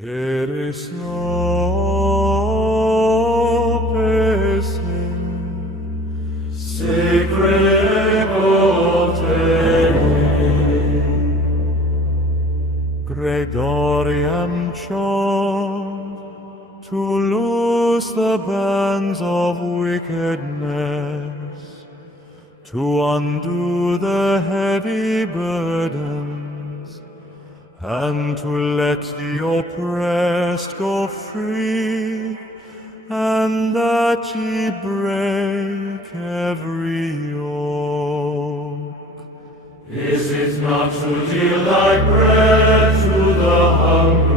Eris nobis in secreto Dei, Gregoriam chant to loose the bands of wickedness, to undo the heavy burdens, and to let the oppressed go free, and that ye break every yoke. Is it not to deal thy bread to the hungry,